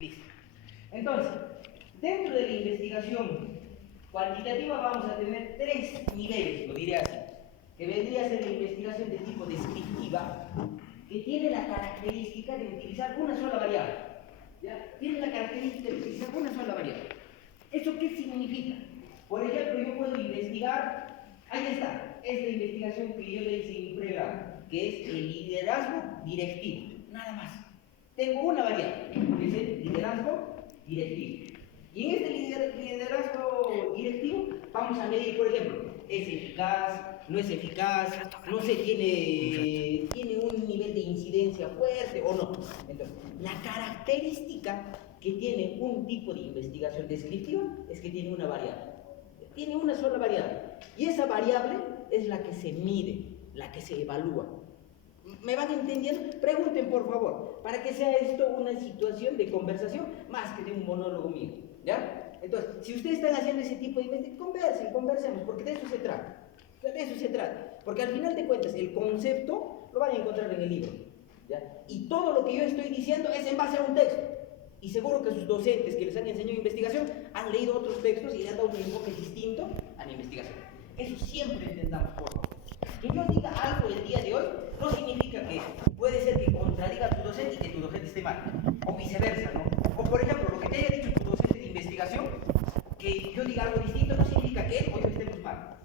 Listo. Entonces, dentro de la investigación cuantitativa vamos a tener tres niveles, lo diré así, que vendría a ser la investigación de tipo descriptiva, que tiene la característica de utilizar una sola variable. ¿Ya? Tiene la característica de utilizar una sola variable. ¿Eso qué significa? Por ejemplo, yo puedo investigar, ahí está, es la investigación que yo le hice en mi pregrado, que es el liderazgo directivo, nada más. Tengo una variable, que es el liderazgo directivo. Y en este liderazgo directivo vamos a medir, por ejemplo, ¿es eficaz? ¿No es eficaz? ¿No se tiene un nivel de incidencia fuerte o no? Entonces, la característica que tiene un tipo de investigación descriptiva es que tiene una variable. Tiene una sola variable. Y esa variable es la que se mide, la que se evalúa. ¿Me van entendiendo? Pregunten, por favor, para que sea esto una situación de conversación más que de un monólogo mío, ¿ya? Entonces, si ustedes están haciendo ese tipo de investigación, conversemos, porque de eso se trata. De eso se trata. Porque al final de cuentas, el concepto lo van a encontrar en el libro, ¿ya? Y todo lo que yo estoy diciendo es en base a un texto. Y seguro que sus docentes que les han enseñado investigación han leído otros textos y le han dado un enfoque distinto a la investigación. Eso siempre entendamos, por favor. Que yo diga algo el día de hoy no significa que puede ser que contradiga a tu docente y que tu docente esté mal, o viceversa, ¿no? O por ejemplo, lo que te haya dicho tu docente de investigación, que yo diga algo distinto no significa que él o yo estemos mal.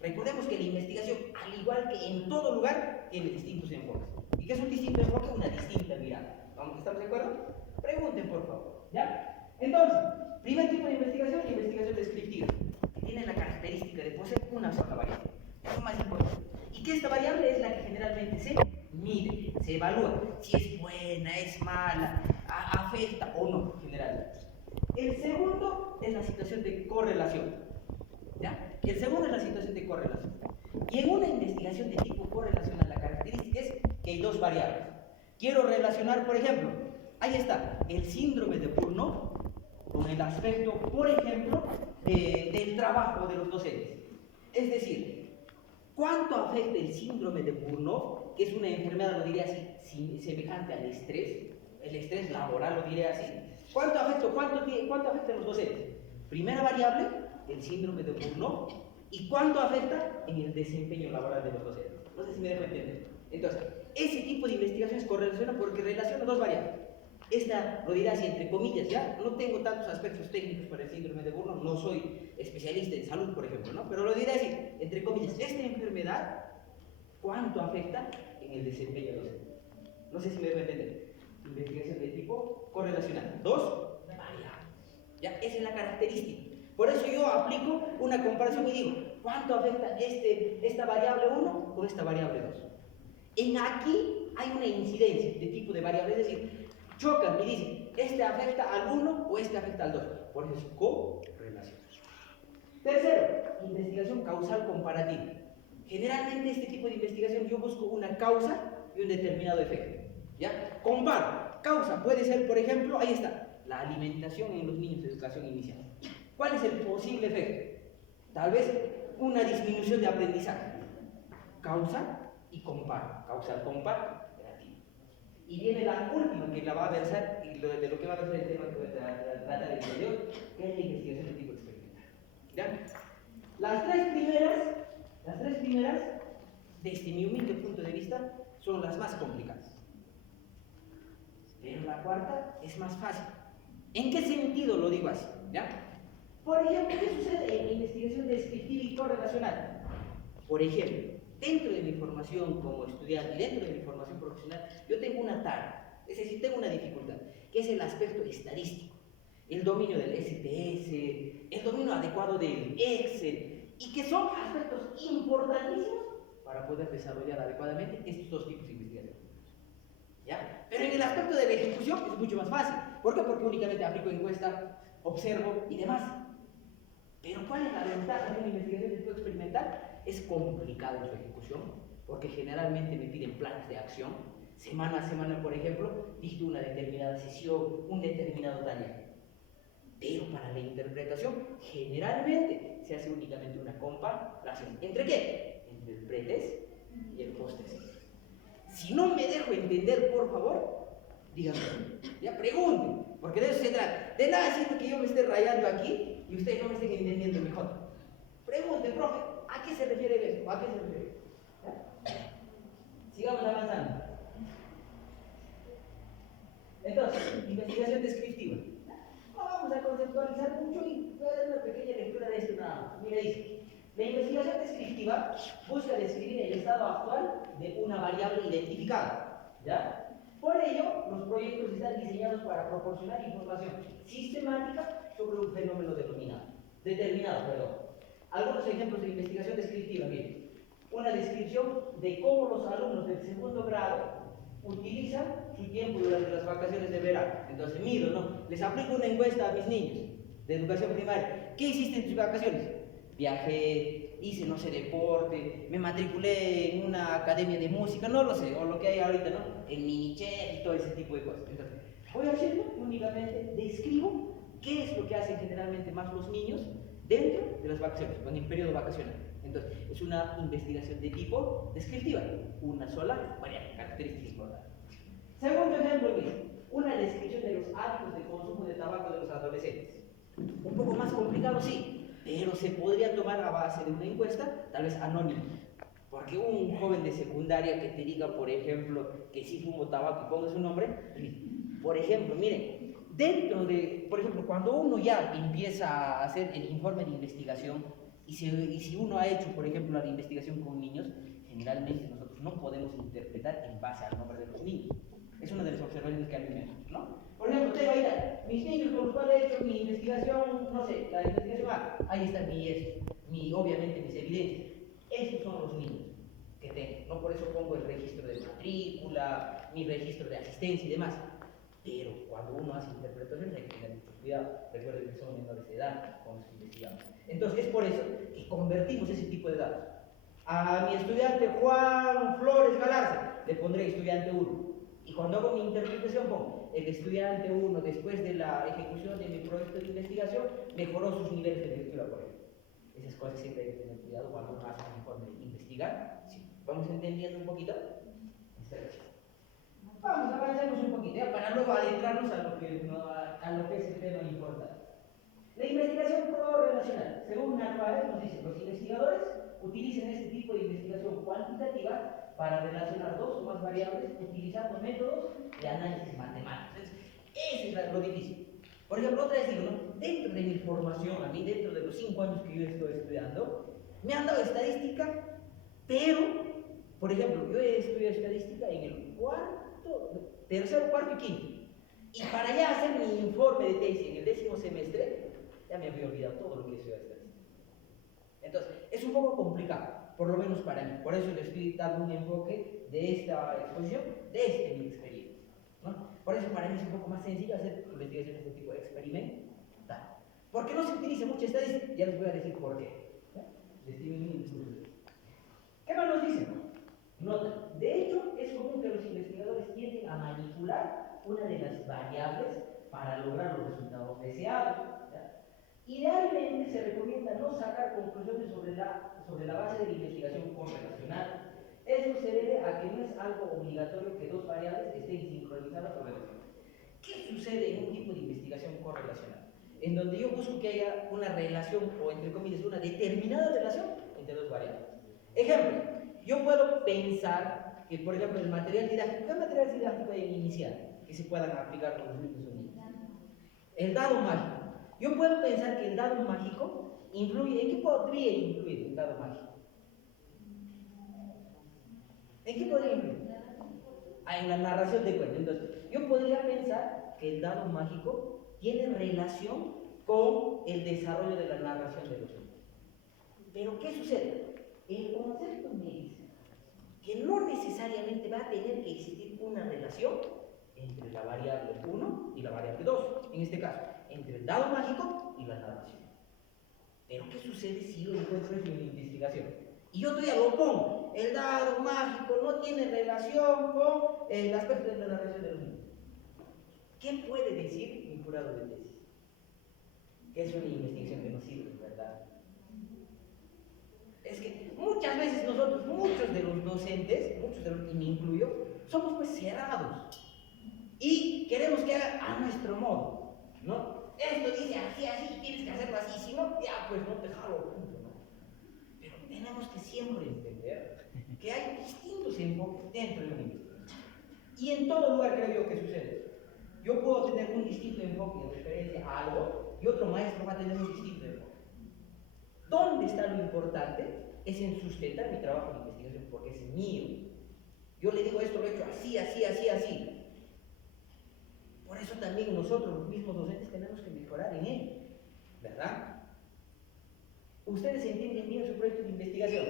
Recordemos que la investigación, al igual que en todo lugar, tiene distintos enfoques. ¿Y qué es un distinto enfoque? Una distinta mirada. ¿Estamos de acuerdo? Pregunten, por favor, ¿ya? Entonces, primer tipo de investigación, la investigación descriptiva, que tiene la característica de poseer una sola variable. Es lo más importante. Y que esta variable es la que generalmente se mide, se evalúa, si es buena, es mala, afecta o no, generalmente. El segundo es la situación de correlación. ¿Ya? El segundo es la situación de correlación. Y en una investigación de tipo correlacional, la característica es que hay dos variables. Quiero relacionar, por ejemplo, ahí está, el síndrome de Burnout con el aspecto, por ejemplo, del trabajo de los docentes. Es decir, ¿cuánto afecta el síndrome de Burnout, que es una enfermedad, lo diría así, semejante al estrés, el estrés laboral, lo diría así? ¿Cuánto afecta a los docentes? Primera variable, el síndrome de Burnout, y cuánto afecta en el desempeño laboral de los docentes. No sé si me dejo entender. Entonces, ese tipo de investigaciones correlaciona porque relaciona dos variables. Esta lo dirá así entre comillas, ¿ya? No tengo tantos aspectos técnicos para el síndrome de Burnout, no soy especialista en salud, por ejemplo, ¿no? Pero lo diré así, entre comillas, esta enfermedad, ¿cuánto afecta en el desempeño docente? No sé si me dejo entender. Investigación de tipo correlacional. Dos variables. ¿Ya? Esa es la característica. Por eso yo aplico una comparación y digo, ¿cuánto afecta esta variable 1 con esta variable 2? En aquí hay una incidencia de tipo de variable, es decir, chocan y dicen, este afecta al 1 o este afecta al 2. Por eso es correlación. Tercero, investigación causal comparativa. Generalmente este tipo de investigación yo busco una causa y un determinado efecto. ¿Ya? Comparo. Causa puede ser, por ejemplo, ahí está, la alimentación en los niños de educación inicial. ¿Cuál es el posible efecto? Tal vez una disminución de aprendizaje. Causa y comparo. Causal comparativo. Y viene la última que la va a versar, y de lo que va a versar el tema que voy a tratar el día de hoy, que es la investigación de tipo experimental. ¿Ya? Las tres primeras, desde mi humilde punto de vista, son las más complicadas. Pero la cuarta es más fácil. ¿En qué sentido lo digo así? ¿Ya? Por ejemplo, ¿qué sucede en la investigación descriptiva y correlacional? Por ejemplo, dentro de mi formación como estudiante y dentro de mi formación profesional, yo tengo una tara, es decir, tengo una dificultad, que es el aspecto estadístico, el dominio del SPSS, el dominio adecuado del Excel, y que son aspectos importantísimos para poder desarrollar adecuadamente estos dos tipos de investigación. ¿Ya? Pero en el aspecto de la ejecución es mucho más fácil. ¿Por qué? Porque únicamente aplico encuesta, observo y demás. Pero ¿cuál es la ventaja de una investigación de tipo experimental? Es complicado en su ejecución, porque generalmente me piden planes de acción. Semana a semana, por ejemplo, dicto una determinada sesión, un determinado taller. Pero para la interpretación, generalmente se hace únicamente una comparación. ¿Entre qué? Entre el pretest y el post-test. Si no me dejo entender, por favor, Dígame, ya pregunten, porque de eso se trata. De nada sirve que yo me esté rayando aquí y ustedes no me estén entendiendo mejor. Pregunten, profe, ¿a qué se refiere esto? ¿A qué se refiere? ¿Ya? Sigamos avanzando. Entonces, investigación descriptiva. No vamos a conceptualizar mucho y voy a dar una pequeña lectura de esto nada más. Mira, dice, la investigación descriptiva busca describir el estado actual de una variable identificada. ¿Ya? Por ello, los proyectos están diseñados para proporcionar información sistemática sobre un fenómeno determinado. Algunos ejemplos de investigación descriptiva, miren. Una descripción de cómo los alumnos del segundo grado utilizan su tiempo durante las vacaciones de verano. Entonces, miro, ¿no? Les aplico una encuesta a mis niños de educación primaria. ¿Qué hiciste en tus vacaciones? Viajé, hice, no sé, deporte, me matriculé en una academia de música, no lo sé, o lo que hay ahorita, ¿no? En Minichef y todo ese tipo de cosas. Entonces, voy haciendo y únicamente describo qué es lo que hacen generalmente más los niños dentro de las vacaciones, en el periodo vacacional. Entonces, es una investigación de tipo descriptiva, una sola variable, característica importante. Segundo ejemplo, una descripción de los hábitos de consumo de tabaco de los adolescentes. Un poco más complicado, sí, pero se podría tomar a base de una encuesta, tal vez anónima. Porque un joven de secundaria que te diga, por ejemplo, que sí fumo tabaco y ponga su nombre, por ejemplo, miren, dentro de, por ejemplo, cuando uno ya empieza a hacer el informe de investigación, y si uno ha hecho, por ejemplo, la investigación con niños, generalmente nosotros no podemos interpretar en base al nombre de los niños. Es una de las observaciones que a mí me hacen, ¿no? Por ejemplo, usted va a ir a mis niños con los cuales he hecho mi investigación, no sé, la investigación A, ahí está obviamente mis evidencias. Esos son los niños que tengo, ¿no? Por eso pongo el registro de matrícula, mi registro de asistencia y demás. Pero cuando uno hace interpretaciones hay que tener mucho cuidado. Recuerden que son menores de edad cuando se investigamos. Entonces es por eso que convertimos ese tipo de datos. A mi estudiante Juan Flores Galarza le pondré estudiante 1. Y cuando hago mi interpretación pongo el estudiante 1 después de la ejecución de mi proyecto de investigación mejoró sus niveles de lectura, por ejemplo. Esas cosas siempre hay que tener cuidado cuando uno hace un informe de investigar. ¿Sí? ¿Vamos entendiendo un poquito? Vamos, avancemos un poquito, ¿ya? Para luego adentrarnos a lo que es el tema importante. La investigación correlacional. Según Narváez nos dice, los investigadores utilizan este tipo de investigación cuantitativa para relacionar dos o más variables utilizando métodos de análisis matemáticos. Ese es lo difícil. Por ejemplo, otra vez digo, ¿no? Dentro de mi formación, a mí, dentro de los 5 años que yo estoy estudiando, me han dado estadística, pero, por ejemplo, yo he estudiado estadística en el tercero, cuarto y quinto. Y para ya hacer mi informe de tesis en el 10º semestre, ya me había olvidado todo lo que he estudiado estadística. Entonces, es un poco complicado, por lo menos para mí. Por eso le estoy dando un enfoque de esta exposición, desde mi experiencia, ¿no? Por eso para mí es un poco más sencillo hacer investigaciones de tipo experimental. ¿Por qué no se utiliza mucha estadística? Ya les voy a decir por qué. ¿Qué más nos dicen? Nota, de hecho, es común que los investigadores tienden a manipular una de las variables para lograr los resultados deseados. ¿Ya? Idealmente se recomienda no sacar conclusiones sobre la base de la investigación correlacional. Esto se debe a que no es algo obligatorio que dos variables estén sincronizadas sobre las otras. ¿Qué sucede en un tipo de investigación correlacional? En donde yo busco que haya una relación, o entre comillas, una determinada relación entre dos variables. Ejemplo, yo puedo pensar que, por ejemplo, el material didáctico, ¿qué material didáctico hay en inicial que se puedan aplicar con los niños o niñas? El dado mágico. Yo puedo pensar que el dado mágico influye, ¿en qué podría influir el dado mágico? ¿En qué podría influir? En la narración de cuentos. Entonces, yo podría pensar que el dado mágico tiene relación con el desarrollo de la narración de los cuentos. Pero, ¿qué sucede? El concepto me dice que no necesariamente va a tener que existir una relación entre la variable 1 y la variable 2, en este caso, entre el dado mágico y la narración. Pero ¿qué sucede si yo encuentro eso en mi investigación? Y yo todavía lo pongo, el dado mágico no tiene relación con el aspecto de la narración de los niños. ¿Qué puede decir mi jurado de tesis? Que es una investigación que no sirve, ¿verdad? Es que muchas veces nosotros, muchos de los docentes, y me incluyo, somos pues cerrados. Y queremos que haga a nuestro modo, ¿no? Esto dice así, así, tienes que hacerlo así, si no, ya pues no te jalo, punto, ¿no? Pero tenemos que siempre entender que hay distintos enfoques dentro de un investigación. Y en todo lugar creo yo que sucede. Yo puedo tener un distinto enfoque en referencia a algo y otro maestro va a tener un distinto enfoque. ¿Dónde está lo importante? Es en sustentar mi trabajo de investigación, porque es mío. Yo le digo esto lo he hecho así, así, así, así. Por eso también nosotros, los mismos docentes, tenemos que mejorar en ello, ¿verdad? Ustedes entienden bien su proyecto de investigación,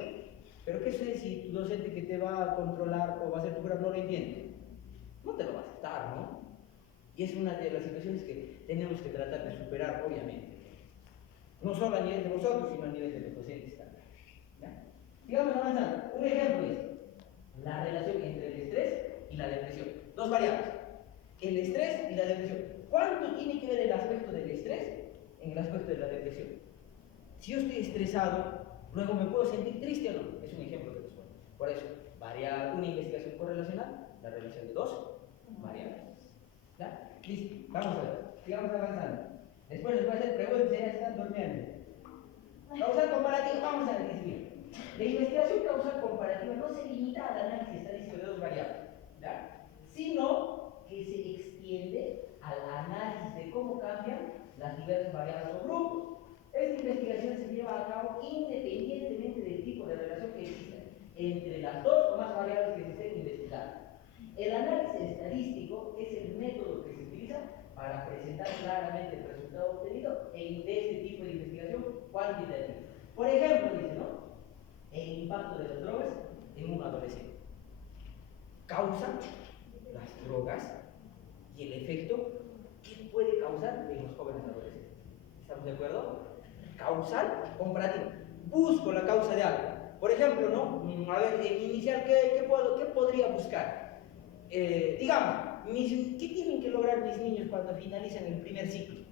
pero ¿qué sucede si tu docente que te va a controlar o va a hacer tu grado no lo entiende? No te lo va a aceptar, ¿no? Y es una de las situaciones que tenemos que tratar de superar, obviamente. No solo a nivel de vosotros, sino a nivel de los docentes también. ¿Ya? Sigamos avanzando. Un ejemplo es la relación entre el estrés y la depresión. Dos variables. El estrés y la depresión. ¿Cuánto tiene que ver el aspecto del estrés en el aspecto de la depresión? Si yo estoy estresado, luego me puedo sentir triste o no. Es un ejemplo que les pongo. Por eso, una investigación correlacional, la relación de dos variables. ¿Ya? Listo, vamos a ver. Sigamos avanzando. Después les voy a hacer preguntas, ya están durmiendo. Causal comparativa, vamos a decir. La investigación causal comparativa no se limita al análisis estadístico de dos variables, ¿ya? Sino que se extiende al análisis de cómo cambian las diversas variables o grupos. Esta investigación se lleva a cabo independientemente del tipo de relación que exista entre las dos o más variables que se estén investigando. El análisis estadístico es el método que se utiliza para presentar claramente el resultado obtenido de este tipo de investigación cuantitativa. Por ejemplo, dice, ¿no? El impacto de las drogas en un adolescente. Causa las drogas y el efecto que puede causar en los jóvenes adolescentes. ¿Estamos de acuerdo? Causal comparativo. Busco la causa de algo. Por ejemplo, ¿no? A ver, en inicial, ¿qué podría buscar? Digamos, ¿qué tienen que lograr mis niños cuando finalizan el primer ciclo?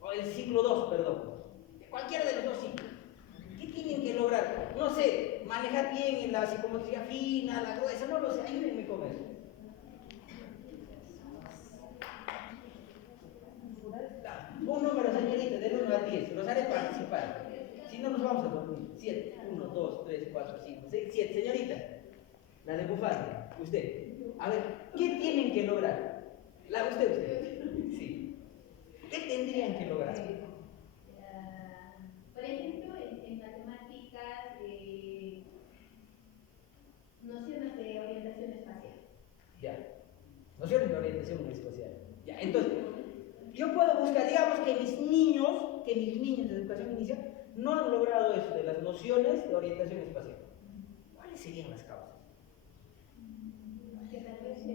O el ciclo 2, perdón. Cualquiera de los dos ciclos. ¿Qué tienen que lograr? No sé, manejar bien en la psicometría fina, la gruesa, no lo sé, ayúdenme con eso. Un número, señorita, del 1 al 10, los haré participar. Si no, nos vamos a dormir. 7, 1, 2, 3, 4, 5, 6, 7. Señorita, la de bufanda, usted. A ver, ¿qué tienen que lograr? Usted. Sí. ¿Qué tendrían que lograr? Por ejemplo, en matemáticas, nociones de orientación espacial. Ya. Nociones de orientación espacial. Ya, entonces, yo puedo buscar, digamos que mis niños de educación inicial no han logrado eso de las nociones de orientación espacial. ¿Cuáles serían las causas? Que tal vez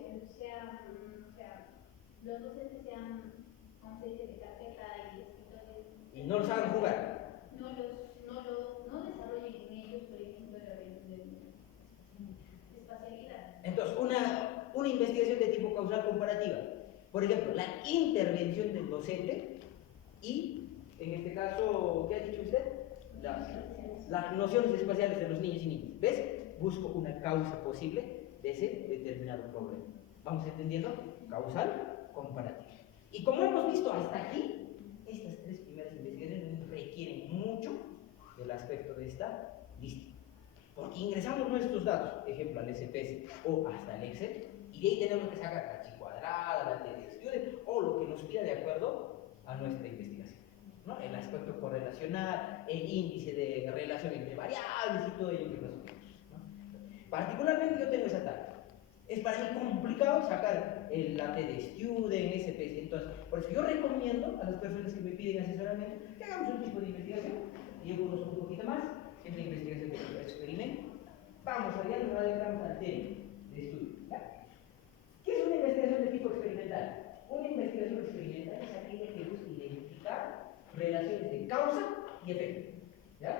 los docentes sean conscientes de carpeta y escritores. Y no los hagan jugar. No desarrollen en ellos, por ejemplo, de espacialidad. Entonces, una investigación de tipo causal comparativa. Por ejemplo, la intervención del docente y, en este caso, ¿qué ha dicho usted? Las nociones espaciales de los niños y niñas. ¿Ves? Busco una causa posible de ese determinado problema. ¿Vamos entendiendo? Causal comparativa. Y como hemos visto hasta aquí, estas tres primeras investigaciones requieren mucho del aspecto de esta lista. Porque ingresamos nuestros datos, ejemplo, al SPS o hasta el Excel, y de ahí tenemos que sacar la chi cuadrada, la TDStudent o lo que nos pida de acuerdo a nuestra investigación, ¿no? El aspecto correlacional, el índice de relación entre variables y todo ello que nosotros, ¿no? Particularmente yo tengo esa tarea. Es para mí complicado sacar la TDStudent, SPS. Entonces, por eso yo recomiendo a las personas que me piden asesoramiento que hagamos un tipo de investigación, y algunos un poquito más, siempre investigación de tipo experimento. Vamos allá, nos adentramos al tema de estudio. ¿Ya? ¿Qué es una investigación de tipo experimental? Una investigación experimental es aquella que busca identificar relaciones de causa y efecto, ¿ya?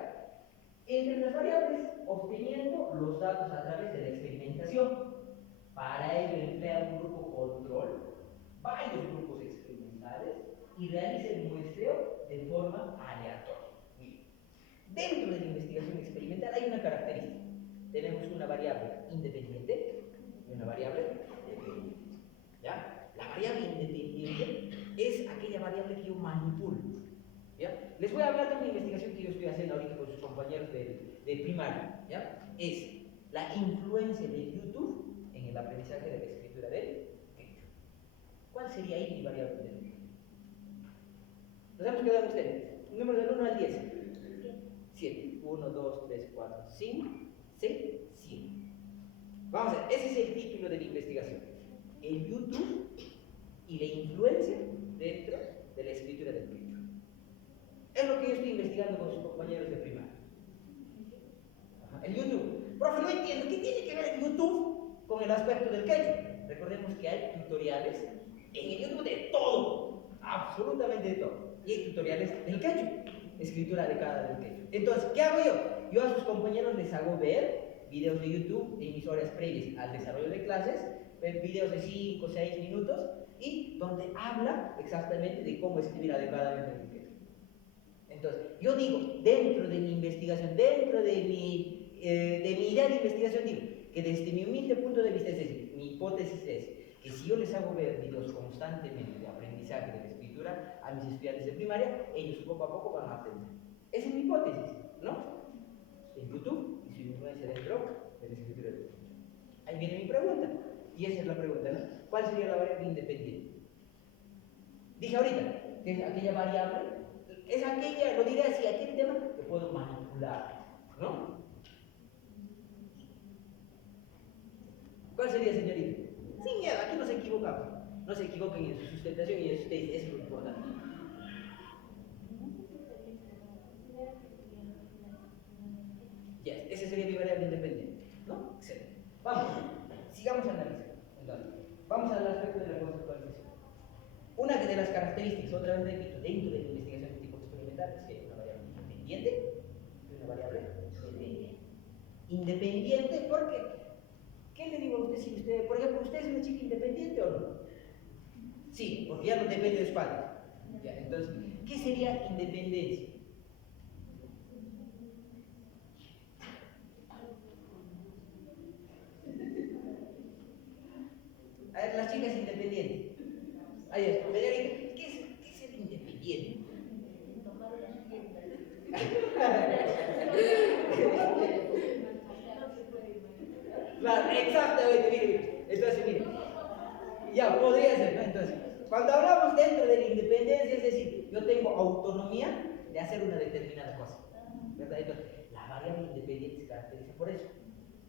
Entre las variables, obteniendo los datos a través de la experimentación. Para ello emplea un grupo control, varios grupos experimentales y realiza el muestreo de forma aleatoria. Dentro de la investigación experimental hay una característica. Tenemos una variable independiente, una variable dependiente. ¿Ya? La variable independiente es aquella variable que yo manipulo. ¿Ya? Les voy a hablar de una investigación que yo estoy haciendo ahorita con sus compañeros de primaria. ¿Ya? Es la influencia de YouTube en el aprendizaje de la escritura del quechua. ¿Cuál sería ahí mi variable independiente? Nos hemos quedado en ustedes. Número del 1 al 10. 7. 1, 2, 3, 4, 5, 6, 7. Vamos a ver, ese es el título de la investigación. El YouTube y la influencia dentro de la escritura del quechua. Es lo que yo estoy investigando con sus compañeros de primaria. El YouTube. Profe, no entiendo. ¿Qué tiene que ver el YouTube con el aspecto del quechua? Recordemos que hay tutoriales en el YouTube de todo. Absolutamente de todo. Y hay tutoriales del quechua. Escritura adecuada del quechua. Entonces, ¿qué hago yo? Yo a sus compañeros les hago ver videos de YouTube en mis horas previas al desarrollo de clases, ver videos de 5 o 6 minutos y donde habla exactamente de cómo escribir adecuadamente el quechua. Entonces, yo digo, dentro de mi investigación, dentro de mi idea de investigación, digo que desde mi humilde punto de vista, es decir, mi hipótesis es que si yo les hago ver videos constantemente de aprendizaje de la escritura a mis estudiantes de primaria, ellos poco a poco van a aprender. Esa es mi hipótesis, ¿no? En YouTube y su influencia dentro de la escritura del quechua. Ahí viene mi pregunta, y esa es la pregunta, ¿no? ¿Cuál sería la variable independiente? Dije ahorita que es aquella variable, es aquella, lo diré así, aquel tema que puedo manipular, ¿no? ¿Cuál sería, señorita? Sin miedo, aquí no se equivocamos. No se equivoquen en su sustentación y eso es lo importante. Yes, esa sería mi variable independiente, ¿no? Excelente. Vamos, sigamos analizando. Entonces, vamos al aspecto de la conceptualización. Una de las características, otra vez repito, dentro de la investigación de tipo experimental es que hay una variable independiente y una variable dependiente. Independiente porque, ¿qué le digo a usted si usted, por ejemplo, usted es una chica independiente o no? Sí, porque ya no depende de su padre. Ya, entonces, ¿qué sería independencia? A ver, las chicas independientes. Ahí es, señorita, ¿qué es ser independiente? Claro, exactamente, mire. Entonces, mire, ya podría ser, ¿no? Entonces, cuando hablamos dentro de la independencia, es decir, yo tengo autonomía de hacer una determinada cosa, ¿verdad? Entonces, la variable independiente se caracteriza por eso,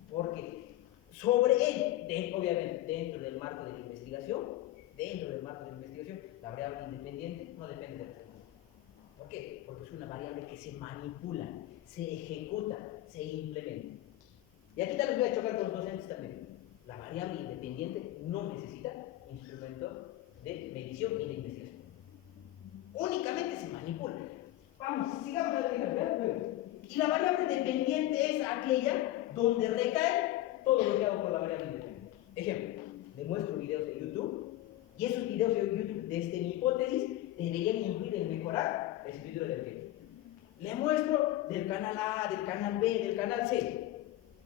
porque sobre él, obviamente, dentro del marco de la investigación, la variable independiente no depende de la demás. ¿Por qué? Porque es una variable que se manipula, se ejecuta, se implementa. Y aquí tal vez voy a chocar con los docentes también. La variable independiente no necesita instrumento de medición ni de investigación. Únicamente se manipula. Vamos, sigamos adelante. Y la variable dependiente es aquella donde recae todo lo que hago con la variable independiente. Ejemplo, le muestro videos de YouTube y esos videos de YouTube, desde mi hipótesis, deberían influir en mejorar la escritura del quechua. Le muestro del canal A, del canal B, del canal C.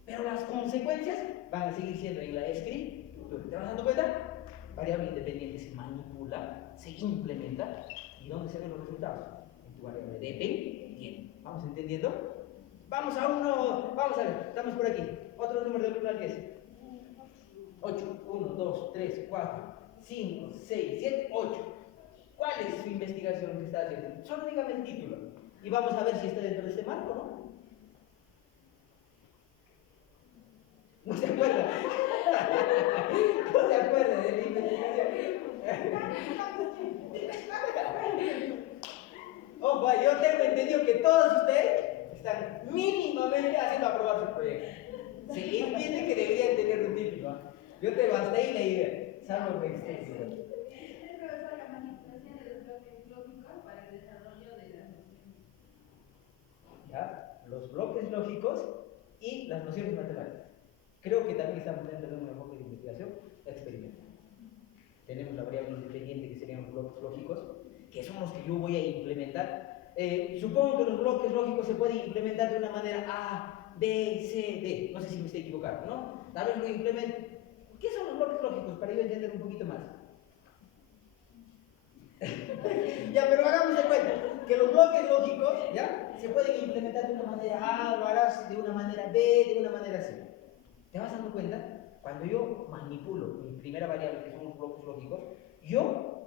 Pero las consecuencias van a seguir siendo en la escritura. ¿Te vas dando cuenta? Variable independiente se manipula, se implementa. ¿Y dónde se ven los resultados? En tu variable dependiente. ¿Vamos entendiendo? Vamos a ver, estamos por aquí. Otro número del 1 al 10. 8, 1, 2, 3, 4, 5, 6, 7, 8. ¿Cuál es su investigación que está haciendo? Solo dígame el título. Y vamos a ver si está dentro de este marco, ¿no? No se acuerda. No se acuerda de la investigación. Ojo, yo tengo entendido que todos ustedes están mínimamente haciendo aprobar su proyecto. Se entiende que deberían tener un título. Yo te basté y la idea. Salvo que extenso. Es profesor, la manipulación de los bloques lógicos para el desarrollo de las nociones. ¿Ya? Los bloques lógicos y las nociones matemáticas. Creo que también estamos dentro de un enfoque de investigación experimental. Tenemos la variable independiente que serían los bloques lógicos, que son los que yo voy a implementar. Supongo que los bloques lógicos se pueden implementar de una manera A, B, C, D. No sé si me estoy equivocando, ¿no? Tal vez lo implemento. ¿Qué son bloques lógicos para yo entender un poquito más. Ya, pero hagamos de cuenta que los bloques lógicos, ¿ya? Se pueden implementar de una manera A, lo harás de una manera B, de una manera C. ¿Te vas dando cuenta? Cuando yo manipulo mi primera variable, que son los bloques lógicos, yo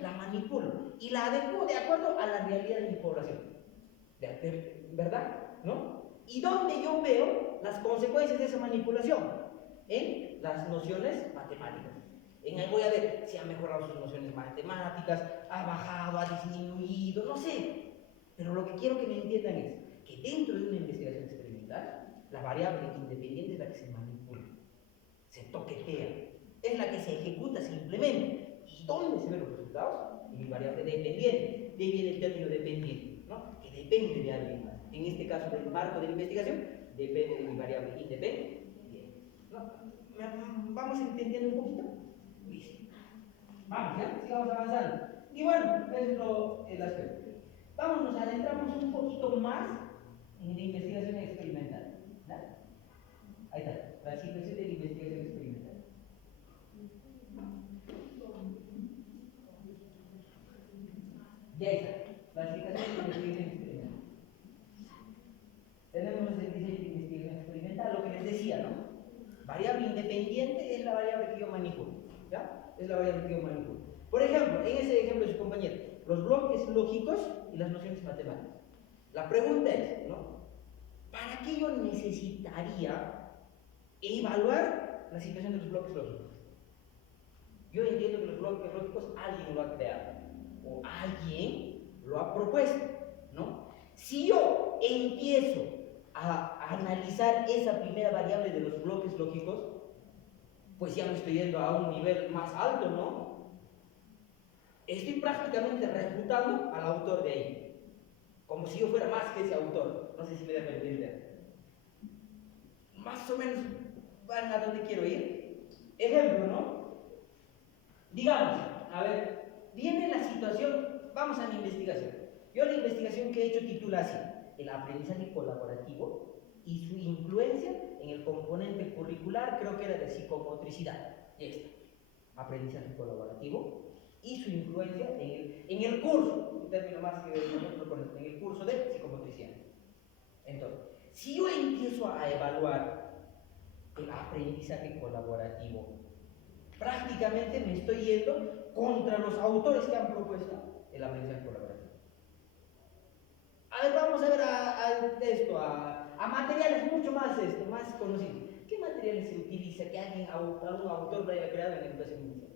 la manipulo y la adecuo de acuerdo a la realidad de mi población. ¿Verdad? ¿No? ¿Y dónde yo veo las consecuencias de esa manipulación? En las nociones matemáticas. En ahí voy a ver si ha mejorado sus nociones matemáticas, ha bajado, ha disminuido, no sé. Pero lo que quiero que me entiendan es que dentro de una investigación experimental, la variable independiente es la que se manipula, se toquetea, es la que se ejecuta, se implementa. ¿Y dónde se ven los resultados? En mi variable dependiente. De ahí viene el término dependiente, ¿no? Que depende de alguien más. En este caso del marco de la investigación, depende de mi variable independiente. ¿No? ¿Vamos entendiendo un poquito? Listo. Vamos, ¿ya? Sigamos avanzando. Y bueno, es el aspecto. Vamos, nos adentramos un poquito más en la investigación experimental. ¿Vale? Ahí está, la situación de la investigación experimental. Ya está, clasificación de investigación experimental. Tenemos el diseño de investigación experimental, lo que les decía, ¿no? Variable independiente es la variable que yo manipulo, ¿ya? Es la variable que yo manipulo. Por ejemplo, en ese ejemplo de su compañero, los bloques lógicos y las nociones matemáticas. La pregunta es, ¿no? ¿Para qué yo necesitaría evaluar la situación de los bloques lógicos? Yo entiendo que los bloques lógicos alguien lo ha creado o alguien lo ha propuesto, ¿no? Si yo empiezo a analizar esa primera variable de los bloques lógicos, pues ya me estoy yendo a un nivel más alto, ¿no? Estoy prácticamente refutando al autor de ahí, como si yo fuera más que ese autor. No sé si me dejan entender. Más o menos van a donde quiero ir. Ejemplo, ¿no? Digamos, a ver, viene la situación, vamos a la investigación. Yo la investigación que he hecho titula así: el aprendizaje colaborativo y su influencia en el componente curricular, creo que era de psicomotricidad. Ya está. Aprendizaje colaborativo y su influencia en el curso, un término más que en el curso de psicomotricidad. Entonces, si yo empiezo a evaluar el aprendizaje colaborativo, prácticamente me estoy yendo contra los autores que han propuesto el aprendizaje colaborativo. A ver, vamos a ver a materiales mucho más conocidos. ¿Qué materiales se utiliza que algún autor lo haya creado en la educación inicial?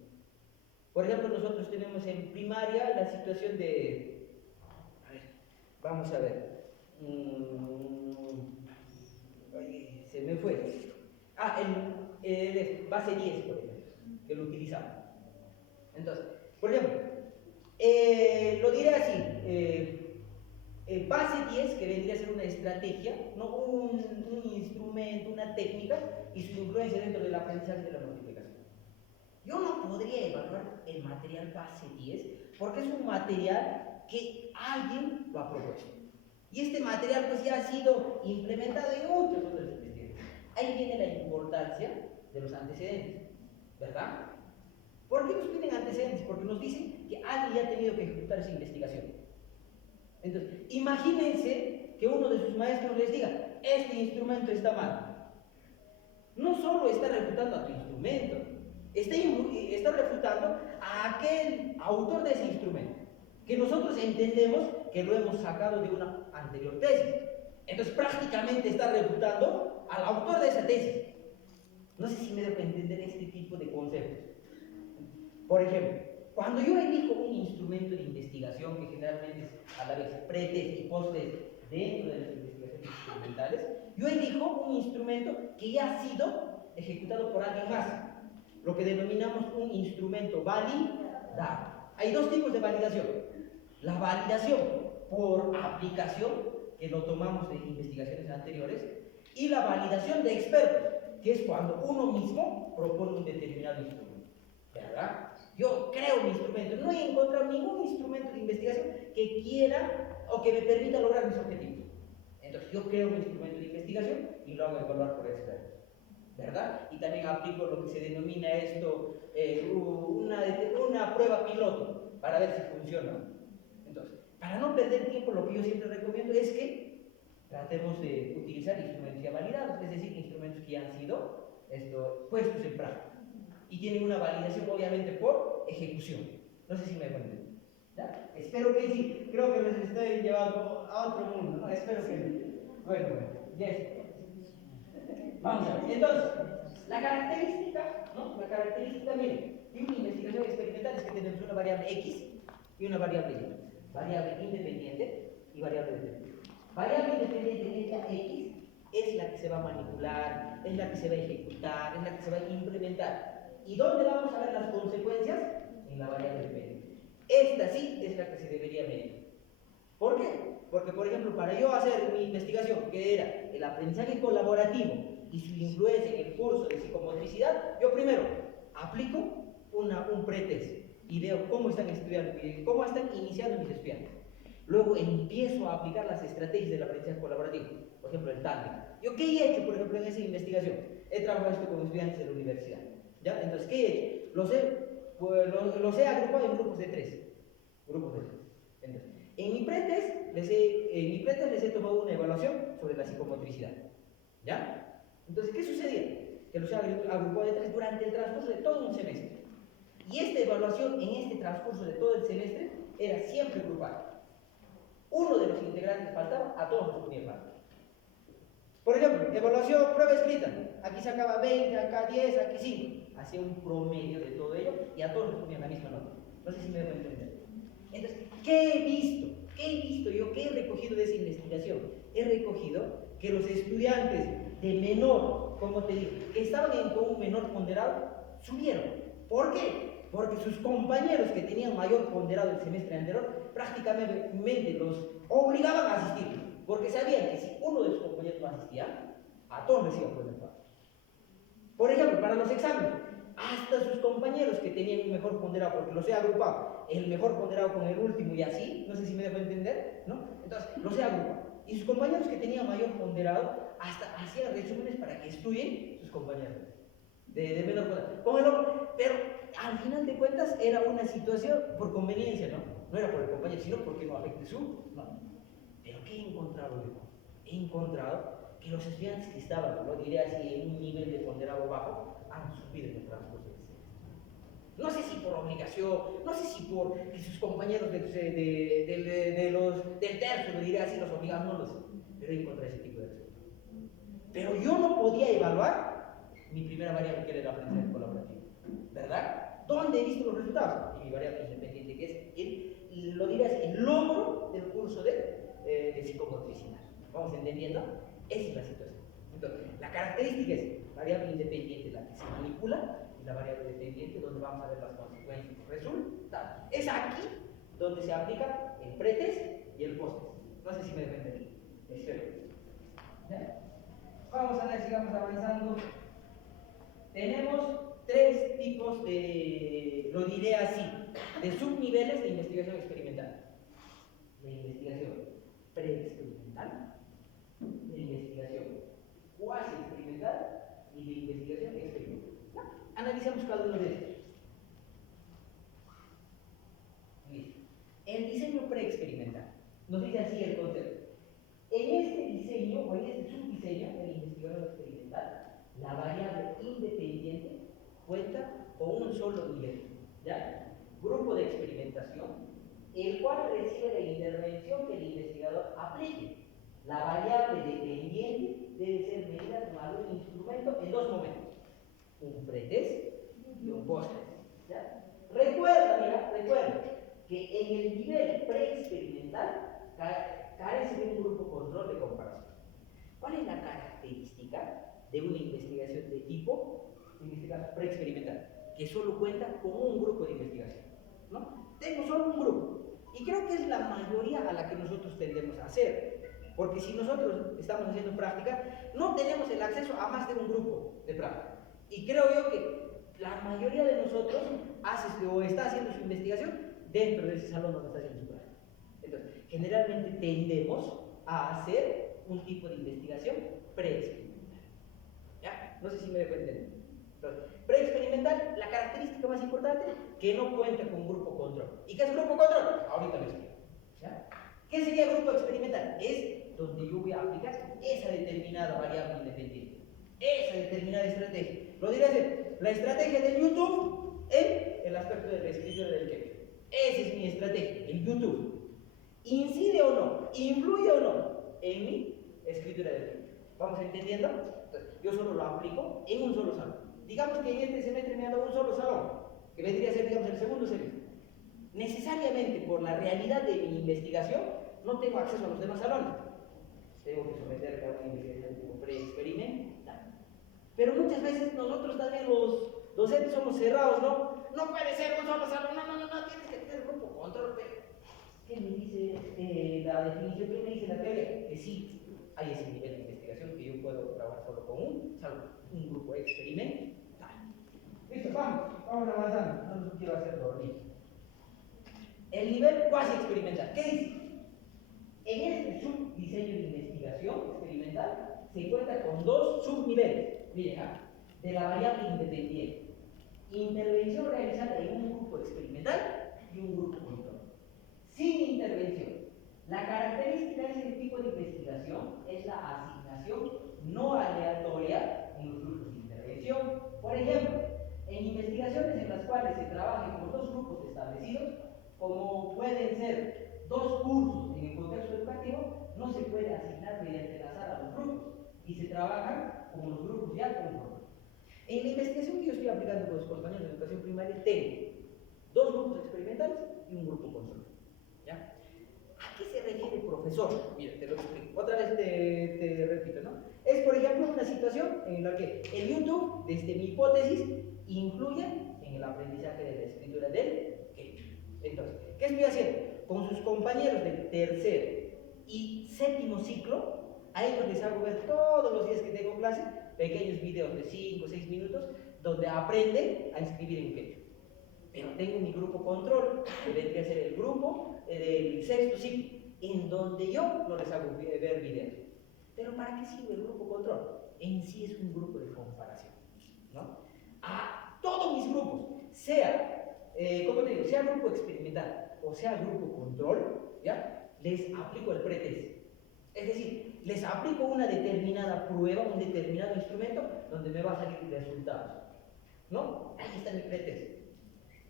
Por ejemplo, nosotros tenemos en primaria la situación de... A ver, vamos a ver. Se me fue. El base 10, por ejemplo, que lo utilizamos. Entonces, por ejemplo, lo diré así. Base 10, que vendría a ser una estrategia, ¿no? un instrumento, una técnica y su influencia dentro del aprendizaje de la multiplicación. Yo no podría evaluar el material base 10 porque es un material que alguien lo ha propuesto. Y este material pues ya ha sido implementado en muchas otras investigaciones. Ahí viene la importancia de los antecedentes, ¿verdad? ¿Por qué nos piden antecedentes? Porque nos dicen que alguien ya ha tenido que ejecutar esa investigación. Entonces, imagínense que uno de sus maestros les diga: este instrumento está mal. No solo está refutando a tu instrumento, está refutando a aquel autor de ese instrumento, que nosotros entendemos que lo hemos sacado de una anterior tesis. Entonces prácticamente está refutando al autor de esa tesis. No sé si me dejo entender este tipo de conceptos. Por ejemplo, cuando yo elijo un instrumento de investigación, que generalmente es a la vez pre-test y post-test dentro de las investigaciones experimentales, yo elijo un instrumento que ya ha sido ejecutado por alguien más, lo que denominamos un instrumento validado. Hay dos tipos de validación: la validación por aplicación, que lo tomamos de investigaciones anteriores, y la validación de expertos, que es cuando uno mismo propone un determinado instrumento, ¿verdad? Yo creo mi instrumento, no he encontrado ningún instrumento de investigación que quiera o que me permita lograr mis objetivos. Entonces yo creo mi instrumento de investigación y lo hago evaluar por expertos, ¿verdad? Y también aplico lo que se denomina esto, una prueba piloto, para ver si funciona. Entonces, para no perder tiempo, lo que yo siempre recomiendo es que tratemos de utilizar instrumentos ya validados, es decir, instrumentos que ya han sido puestos en práctica y tienen una validación obviamente por ejecución. No sé si me entienden. ¿Ya? Espero que sí, creo que los estoy llevando a otro mundo, ¿no? Espero que... Bueno, ya está. Vamos a ver, entonces, la característica, ¿no? La característica, miren, de una investigación experimental es que tenemos una variable X y una variable Y. Variable independiente y variable dependiente. Variable independiente es la X, es la que se va a manipular, es la que se va a ejecutar, es la que se va a implementar. ¿Y dónde vamos a ver las consecuencias? En la variable dependiente. Esta sí es la que se debería medir. ¿Por qué? Porque, por ejemplo, para yo hacer mi investigación, que era el aprendizaje colaborativo y su influencia en el curso de psicomotricidad, yo primero aplico un pretest y veo cómo están estudiando, cómo están iniciando mis estudiantes. Luego empiezo a aplicar las estrategias del aprendizaje colaborativo, por ejemplo, el tándem. ¿Yo qué he hecho, por ejemplo, en esa investigación? He trabajado esto con estudiantes de la universidad. ¿Ya? Entonces, ¿qué he hecho? Los he agrupado en grupos de 3. Grupos de 3. Entonces, en mi pretest les he tomado una evaluación sobre la psicomotricidad. ¿Ya? Entonces, ¿qué sucedía? Que los he agrupado de 3 durante el transcurso de todo un semestre. Y esta evaluación en este transcurso de todo el semestre era siempre grupal. Uno de los integrantes faltaba, a todos nos ponía falta. Por ejemplo, evaluación, prueba escrita. Aquí sacaba 20, acá 10, aquí 5. Hacía un promedio de todo ello y a todos nos ponían la misma nota. No sé si me debo entender. Entonces, ¿qué he visto? ¿Qué he visto yo? ¿Qué he recogido de esa investigación? He recogido que los estudiantes de menor, como te digo, que estaban con un menor ponderado, subieron. ¿Por qué? Porque sus compañeros que tenían mayor ponderado el semestre anterior, prácticamente los obligaban a asistir. Porque sabían que si uno de sus compañeros no asistía, a todos les iba a poner falta. Por ejemplo, para los exámenes, hasta sus compañeros que tenían un mejor ponderado, porque los he agrupado, el mejor ponderado con el último y así, no sé si me dejo entender, ¿no? Entonces, los he agrupado. Y sus compañeros que tenían mayor ponderado, hasta hacían resúmenes para que estudien sus compañeros de menor ponderado. Con el otro, pero al final de cuentas era una situación por conveniencia, ¿no? No era por el compañero, sino porque no afecte su... No. Pero ¿qué he encontrado yo? He encontrado que los estudiantes que estaban, lo diré así, en un nivel de ponderado bajo, han subido en el transcurso del semestre. No sé si por obligación, no sé si por que sus compañeros del tercio, lo diré así, los obligaban, no lo sé. Pero he encontrado ese tipo de resultados. Pero yo no podía evaluar mi primera variable, que era el aprendizaje colaborativo. ¿Verdad? ¿Dónde he visto los resultados? En mi variable independiente, que es lo diré así, el logro del curso de psicomotricidad. ¿Vamos entendiendo? Esa es la situación. Entonces, la característica es variable independiente, la que se manipula, y la variable dependiente, donde vamos a ver las consecuencias. Resulta. Es aquí donde se aplica el pretest y el posttest. No sé si me dejo entender. Espero. ¿Ya? Vamos a ver, sigamos avanzando. Tenemos 3 tipos de, lo diré así, de subniveles de investigación experimental. La investigación preexperimental, la investigación cuasi experimental y la investigación experimental. ¿No? Analicemos cada uno de estos. Listo. El diseño preexperimental. Nos dice así el concepto. En este diseño, o en este subdiseño del investigador experimental, la variable independiente cuenta con un solo nivel, ¿ya? Grupo de experimentación, el cual recibe la intervención que el investigador aplique. La variable dependiente debe ser medida con un instrumento en 2 momentos: un pretest y un posttest. Recuerda que en el nivel preexperimental carece de un grupo control de comparación. ¿Cuál es la característica de una investigación de tipo, en este caso, preexperimental? Que solo cuenta con un grupo de investigación, ¿no? Tengo solo un grupo. Y creo que es la mayoría a la que nosotros tendemos a hacer. Porque si nosotros estamos haciendo práctica, no tenemos el acceso a más de un grupo de práctica. Y creo yo que la mayoría de nosotros hace o está haciendo su investigación dentro de ese salón donde está haciendo su práctica. Entonces, generalmente tendemos a hacer un tipo de investigación preexperimental. ¿Ya? No sé si me dejo entender. Entonces, preexperimental, la característica más importante, que no cuenta con grupo control. ¿Y qué es grupo control? Ahorita lo explico. ¿Ya? ¿Qué sería grupo experimental? Es donde yo voy a aplicar esa determinada variable independiente, esa determinada estrategia. Lo diré así, la estrategia del YouTube en el aspecto de la escritura del quechua. Esa es mi estrategia, el YouTube. ¿Incide o no? ¿Influye o no en mi escritura del quechua? ¿Vamos entendiendo? Entonces, yo solo lo aplico en un solo salón. Digamos que en este semestre me han dado un solo salón, que vendría a ser, digamos, el segundo semestre. Necesariamente, por la realidad de mi investigación, no tengo acceso a los demás salones. Tengo que someterme a una investigación tipo preexperimental. Pero muchas veces nosotros también los docentes somos cerrados, ¿no? No puede ser un solo salón, no, tienes que tener grupo control. ¿Qué me dice la definición? ¿Qué me dice la teoría? Que sí, hay ese nivel de investigación que yo puedo trabajar solo con un salón, un grupo experimental. Listo, vamos avanzando, no los quiero hacer dormir. El nivel cuasi experimental, ¿qué dice? En este subdiseño de investigación experimental se cuenta con dos subniveles. Miren acá, de la variable independiente. Intervención realizada en un grupo experimental y un grupo control. Sin intervención. La característica de ese tipo de investigación es la asignación no aleatoria en los grupos de intervención. Por ejemplo, en investigaciones en las cuales se trabaje con dos grupos establecidos, como pueden ser dos cursos en el contexto educativo, no se puede asignar mediante el azar a los grupos y se trabajan con los grupos ya conformados. En la investigación que yo estoy aplicando con los compañeros de educación primaria, tengo dos grupos experimentales y un grupo control. ¿Ya? ¿A qué se refiere el profesor? Mira, te lo explico. Otra vez te repito, ¿no? Es, por ejemplo, una situación en la que el YouTube, desde mi hipótesis, influye en el aprendizaje de la escritura del quechua. Entonces, ¿qué estoy haciendo? Con sus compañeros del tercer y séptimo ciclo, a ellos les hago ver todos los días que tengo clase pequeños videos de 5 o 6 minutos donde aprenden a escribir en quechua. Pero tengo mi grupo control, que vendría a ser el grupo del sexto ciclo, en donde yo no les hago ver videos. Pero ¿para qué sirve el grupo control? En sí es un grupo de comparación, ¿no? A todos mis grupos, sea, ¿cómo te digo? Sea grupo experimental o sea grupo control, ¿ya? Les aplico el pretest. Es decir, les aplico una determinada prueba, un determinado instrumento donde me va a salir resultados, ¿no? Ahí está mi pretest.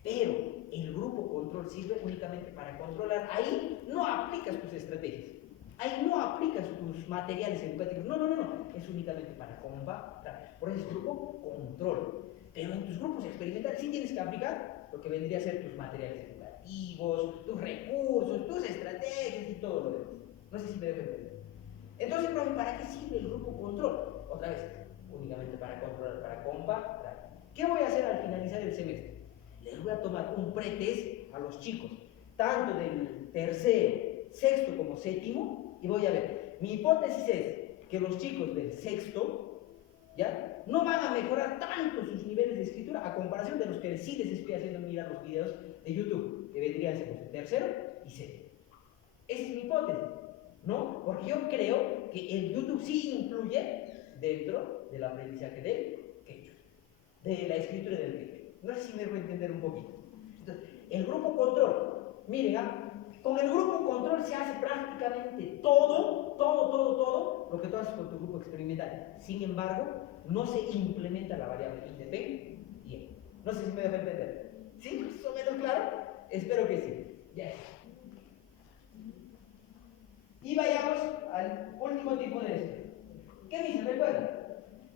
Pero el grupo control sirve únicamente para controlar. Ahí no aplicas tus estrategias. Ahí no aplicas tus materiales educativos. No. Es únicamente para comparar. Por eso es grupo control. Pero en tus grupos experimentales sí tienes que aplicar lo que vendría a ser tus materiales educativos, tus recursos, tus estrategias y todo lo demás. No sé si me dejo entender. Entonces, ¿para qué sirve el grupo control? Otra vez, únicamente para controlar, para comparar. ¿Qué voy a hacer al finalizar el semestre? Les voy a tomar un pretest a los chicos, tanto del tercero, sexto como séptimo, y voy a ver. Mi hipótesis es que los chicos del sexto, ¿ya? No van a mejorar tanto sus niveles de escritura a comparación de los que sí les estoy haciendo mirar los videos de YouTube, que vendrían a ser los tercero y séptimo. Esa es mi hipótesis, ¿no? Porque yo creo que el YouTube sí influye dentro del aprendizaje del quechua, de la escritura del quechua. No sé si me dejo entender un poquito. Entonces, el grupo control, miren, con el grupo control se hace prácticamente todo lo que tú haces con tu grupo experimental. Sin embargo, no se implementa la variable independiente. No sé si me dejo entender. ¿Sí? ¿Más o menos claro? Espero que sí. Yes. Y vayamos al último tipo de esto. ¿Qué dice?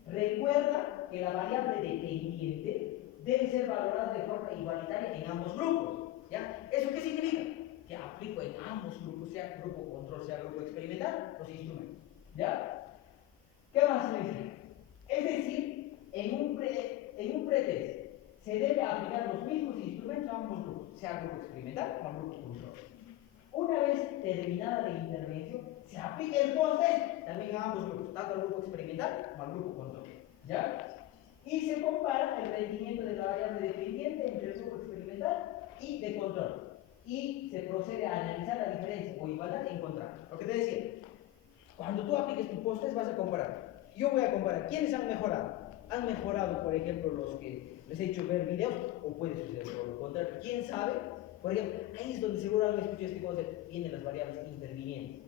Recuerda que la variable dependiente debe ser valorada de forma igualitaria en ambos grupos. ¿Ya? ¿Eso qué significa? Que aplico en ambos grupos, sea grupo control, sea grupo experimental, los instrumentos. ¿Ya? ¿Qué más me dice? Es decir, en un pretest se debe aplicar los mismos instrumentos a ambos grupos, sea grupo experimental o grupo control. Una vez terminada la intervención, se aplica el post-test también a ambos grupos, tanto al grupo experimental como al grupo control. ¿Ya? Y se compara el rendimiento de la variable dependiente entre el grupo experimental y de control. Y se procede a analizar la diferencia o igualdad y encontrar. Lo que te decía, cuando tú apliques tu post-test vas a comparar. Yo voy a comparar quiénes han mejorado. ¿Han mejorado, por ejemplo, los que les he hecho ver videos? ¿O puede suceder todo lo contrario? ¿Quién sabe? Por ejemplo, ahí es donde seguro han escuchado este concepto, vienen las variables intervinientes,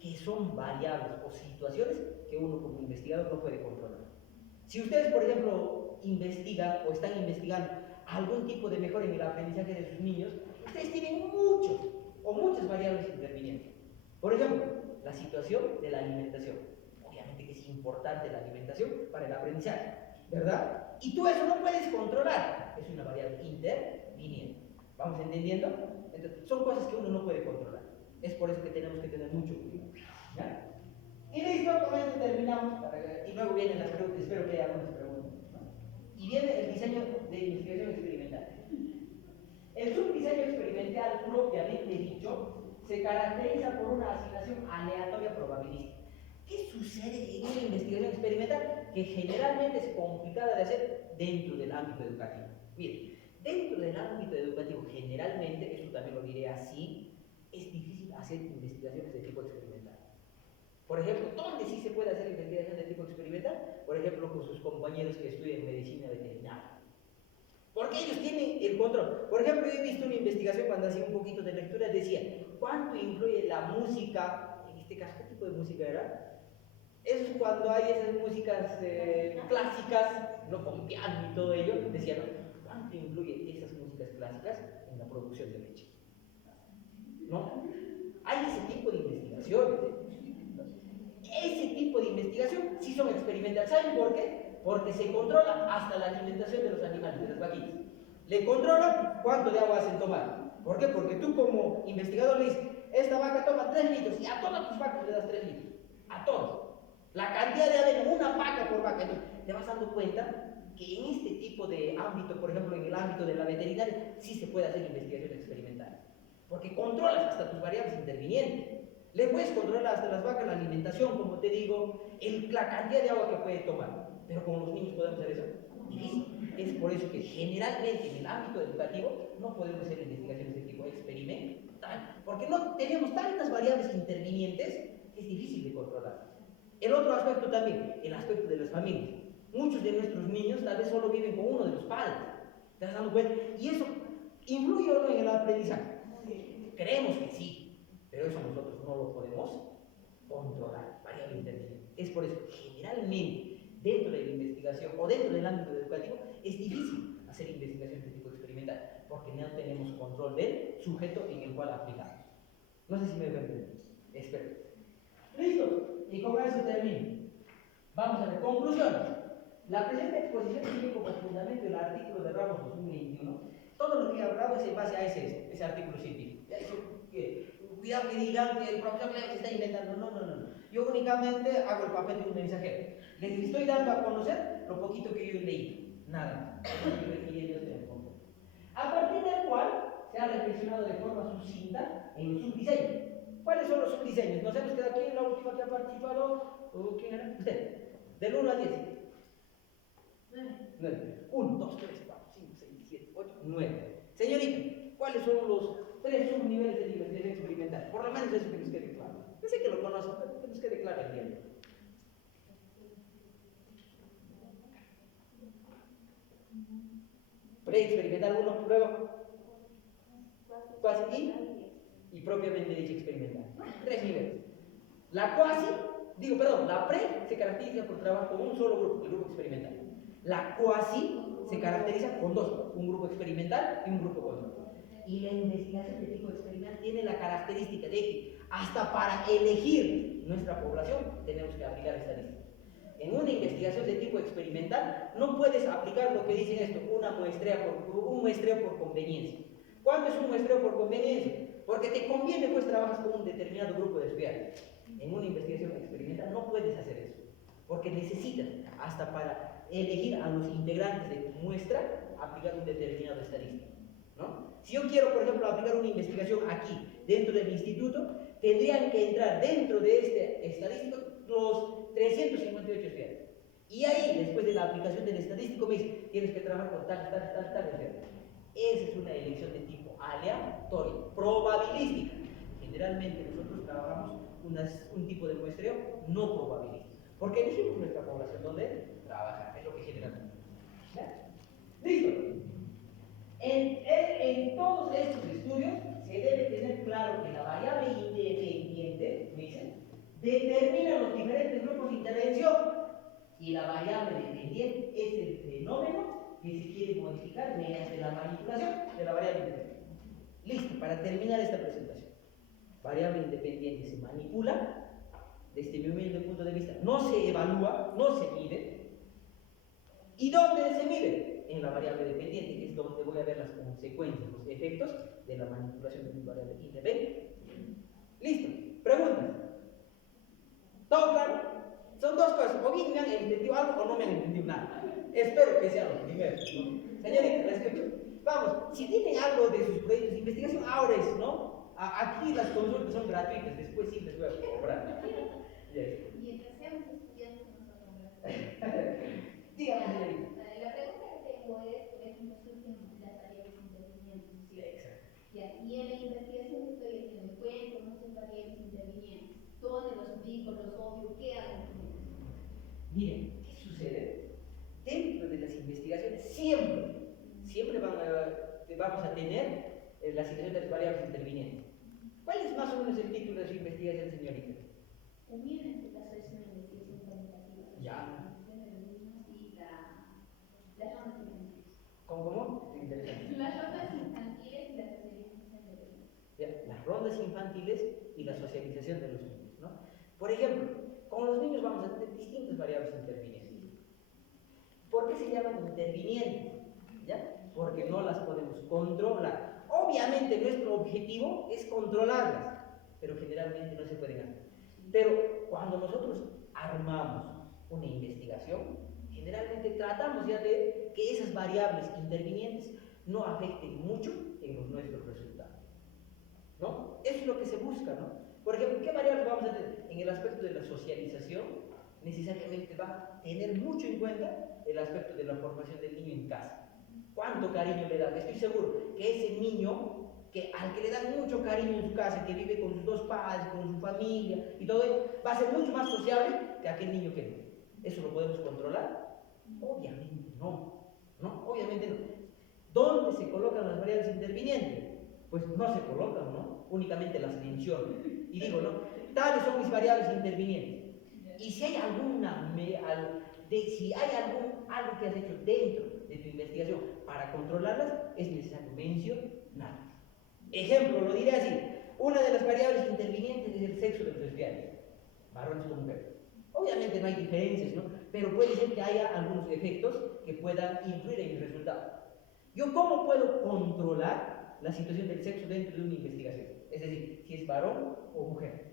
que son variables o situaciones que uno como investigador no puede controlar. Si ustedes, por ejemplo, investigan o están investigando algún tipo de mejora en el aprendizaje de sus niños, ustedes tienen muchos o muchas variables intervinientes. Por ejemplo, la situación de la alimentación. Obviamente que es importante la alimentación para el aprendizaje, ¿verdad? Y tú eso no puedes controlar, es una variable interviniente. ¿Vamos entendiendo? Entonces, son cosas que uno no puede controlar. Es por eso que tenemos que tener mucho cuidado. ¿Ya? Y listo, con esto terminamos. Y luego vienen las preguntas, espero que haya algunas preguntas, ¿no? Y viene el diseño de investigación experimental. El subdiseño experimental, propiamente dicho, se caracteriza por una asignación aleatoria probabilística. ¿Qué sucede en una investigación experimental? Que generalmente es complicada de hacer dentro del ámbito educativo. Miren, dentro del ámbito educativo, generalmente, esto también lo diré así, es difícil hacer investigaciones de tipo experimental. Por ejemplo, ¿dónde sí se puede hacer investigación de tipo experimental? Por ejemplo, con sus compañeros que estudian medicina veterinaria. Porque ellos tienen el control. Por ejemplo, yo he visto una investigación cuando hacía un poquito de lectura, decía, ¿cuánto influye la música? En este caso, ¿qué tipo de música era? Eso es cuando hay esas músicas clásicas, no con piano y todo ello, decía, ¿no? ¿Cuánto influye esas músicas clásicas en la producción de leche? ¿No? Hay ese tipo de investigaciones. Ese tipo de investigación sí son experimentales. ¿Saben por qué? Porque se controla hasta la alimentación de los animales, de las vaquitas. Le controlan cuánto de agua hacen tomar. ¿Por qué? Porque tú como investigador le dices, esta vaca toma 3 litros y a todas tus vacas le das 3 litros. A todas. La cantidad de avena, una vaca por vaca. Entonces, te vas dando cuenta que en este tipo de ámbito, por ejemplo en el ámbito de la veterinaria, sí se puede hacer investigación experimental. Porque controlas hasta tus variables intervinientes. Le puedes controlar hasta las vacas la alimentación, como te digo, la cantidad de agua que puede tomar. Pero con los niños podemos hacer eso. Difícil. Es por eso que generalmente en el ámbito educativo no podemos hacer investigaciones de tipo experimental. Porque no tenemos tantas variables intervinientes que es difícil de controlar. El otro aspecto también, el aspecto de las familias. Muchos de nuestros niños tal vez solo viven con uno de los padres. ¿Te has dado cuenta? Y eso influye o no en el aprendizaje. Creemos que sí, pero eso nosotros no lo podemos controlar, variable interviniente. Es por eso que generalmente dentro de la investigación o dentro del ámbito educativo es difícil hacer investigación de tipo experimental porque no tenemos control del sujeto en el cual aplicamos. No sé si me entienden. Espero. ¿Listo? Y con eso termino. Vamos a ver, conclusiones. La presente exposición tiene como fundamento el artículo de Ramos 2021. Todo lo que he hablado es en base a ese artículo científico. Cuidado que digan que el profesor Clemente está inventando. No. Yo únicamente hago el papel de un mensajero. Les estoy dando a conocer lo poquito que yo he leído. Nada. A partir del cual se ha reflexionado de forma sucinta en los subdiseños. ¿Cuáles son los subdiseños? Nos hemos quedado aquí en la última que ha participado. ¿Quién era? Usted. Del 1 al 10. 9. 1, 2, 3, 4, 5, 6, 7, 8, 9. Señorita, ¿cuáles son los 3 subniveles de investigación experimental? Por lo menos eso que nos quede claro. Yo sé que lo conocen, pero que nos quede claro el día. Pre-experimental 1, luego cuasi y propiamente dicha experimental. 3 niveles. La pre se caracteriza por trabajar con un solo grupo, el grupo experimental. La cuasi se caracteriza con dos, un grupo experimental y un grupo control. Y la investigación de tipo experimental tiene la característica de que hasta para elegir nuestra población tenemos que aplicar estadísticas. En una investigación de tipo experimental no puedes aplicar lo que dicen esto, un muestreo por conveniencia. ¿Cuándo es un muestreo por conveniencia? Porque te conviene, pues trabajas con un determinado grupo de estudiantes. En una investigación experimental no puedes hacer eso, porque necesitas, hasta para elegir a los integrantes de tu muestra, aplicar un determinado estadístico, ¿no? Si yo quiero, por ejemplo, aplicar una investigación aquí, dentro del instituto, tendrían que entrar dentro de este estadístico los 358 estudiantes. Y ahí, después de la aplicación del estadístico, me dice, tienes que trabajar con tal estudiante. Esa es una elección de tipo aleatorio, probabilística. Generalmente nosotros trabajamos un tipo de muestreo no probabilístico, porque elegimos nuestra población, ¿dónde? trabajar, es lo que genera conflicto. ¿Ya? Listo. En todos estos estudios se debe tener claro que la variable independiente, me dicen, determina los diferentes grupos de intervención y la variable dependiente es el fenómeno que se quiere modificar mediante la manipulación de la variable independiente. Listo, para terminar esta presentación. Variable independiente se manipula, desde mi humilde punto de vista, no se evalúa, no se mide. ¿Y dónde se mide? En la variable dependiente, que es donde voy a ver las consecuencias, los efectos de la manipulación de mi variable independiente. Listo, preguntas. ¿Todo claro? Son dos cosas, o bien me han entendido algo o no me han entendido nada. Espero que sea lo primero, ¿no? Señorita, la escucho. Vamos, si tienen algo de sus proyectos de investigación, ahora es, ¿no? Aquí las consultas son gratuitas, después sí les voy a cobrar. Yes. Mientras seamos estudiantes no nos vamos a Dígame, señorita. La pregunta que tengo es, por ejemplo, surgen las variables intervinientes, ¿sí? Exacto. Ya, y en la investigación que estoy haciendo, encuentro muchas variables intervinientes. ¿Dónde los ubico, los obvio? ¿Qué hago con ellos? Miren, ¿qué sucede? Dentro de las investigaciones siempre vamos a tener la situación de las variables intervinientes. ¿Cuál es más o menos el título de su investigación, señorita? También en este caso es una investigación cualitativa. Ya. De los niños y las rondas infantiles. ¿Cómo? Estoy interesante. Las rondas infantiles y la socialización de los niños. Ya, las rondas infantiles y la socialización de los niños, ¿no? Por ejemplo, con los niños vamos a tener distintas variables intervinientes. ¿Por qué se llaman intervinientes? ¿Ya? Porque no las podemos controlar. Obviamente nuestro objetivo es controlarlas, pero generalmente no se pueden hacer. Pero cuando nosotros armamos una investigación, generalmente tratamos ya de que esas variables intervinientes no afecten mucho en nuestros resultados, ¿no? Eso es lo que se busca, ¿no? Por ejemplo, ¿qué variables vamos a tener? En el aspecto de la socialización, necesariamente va a tener mucho en cuenta el aspecto de la formación del niño en casa. ¿Cuánto cariño le dan? Estoy seguro que ese niño al que le dan mucho cariño en su casa, que vive con sus dos padres, con su familia y todo eso, va a ser mucho más sociable que aquel niño que no. ¿Eso lo podemos controlar? Obviamente no, ¿no? Obviamente no. ¿Dónde se colocan las variables intervinientes? Pues no se colocan, ¿no? Únicamente las menciono. Y digo, ¿no? Tales son mis variables intervinientes. Y si hay algo que has hecho dentro de tu investigación para controlarlas, es necesario mencionarlas. Ejemplo, lo diré así: una de las variables intervinientes es el sexo de los lesbianos, varones con mujeres. Obviamente no hay diferencias, ¿no? Pero puede ser que haya algunos efectos que puedan influir en el resultado. ¿Yo cómo puedo controlar la situación del sexo dentro de una investigación? Es decir, si es varón o mujer.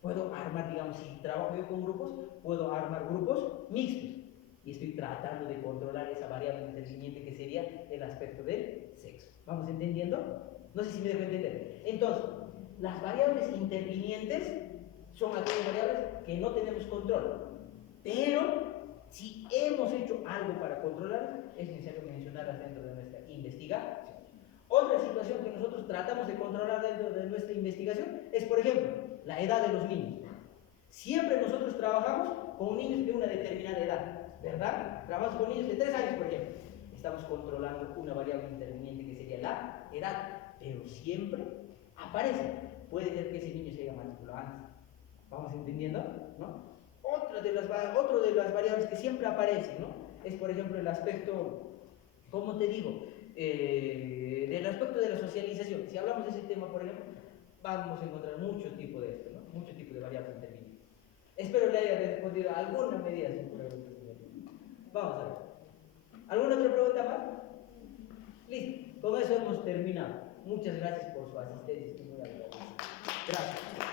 Puedo armar, digamos, si trabajo yo con grupos, puedo armar grupos mixtos. Y estoy tratando de controlar esa variable interviniente que sería el aspecto del sexo. ¿Vamos entendiendo? No sé si me dejo entender. Entonces, las variables intervinientes son aquellas variables que no tenemos control. Pero, si hemos hecho algo para controlarlas, es necesario mencionarlas dentro de nuestra investigación. Otra situación que nosotros tratamos de controlar dentro de nuestra investigación es, por ejemplo, la edad de los niños. Siempre nosotros trabajamos con niños de una determinada edad, ¿verdad? Trabajamos con niños de 3 años, por ejemplo. Estamos controlando una variable interviniente que sería la edad, pero siempre aparece. Puede ser que ese niño se haya manipulado antes. ¿Vamos entendiendo? ¿No? Otro de las variables que siempre aparecen, ¿no? Es, por ejemplo, el aspecto, ¿cómo te digo? Del aspecto de la socialización. Si hablamos de ese tema, por ejemplo, vamos a encontrar mucho tipo de esto, ¿no? Mucho tipo de variables intervinientes. Espero le haya respondido a alguna medida a su pregunta, señor. Vamos a ver. ¿Alguna otra pregunta más? Listo. Con eso hemos terminado. Muchas gracias por su asistencia. Estoy muy agradecido. Gracias.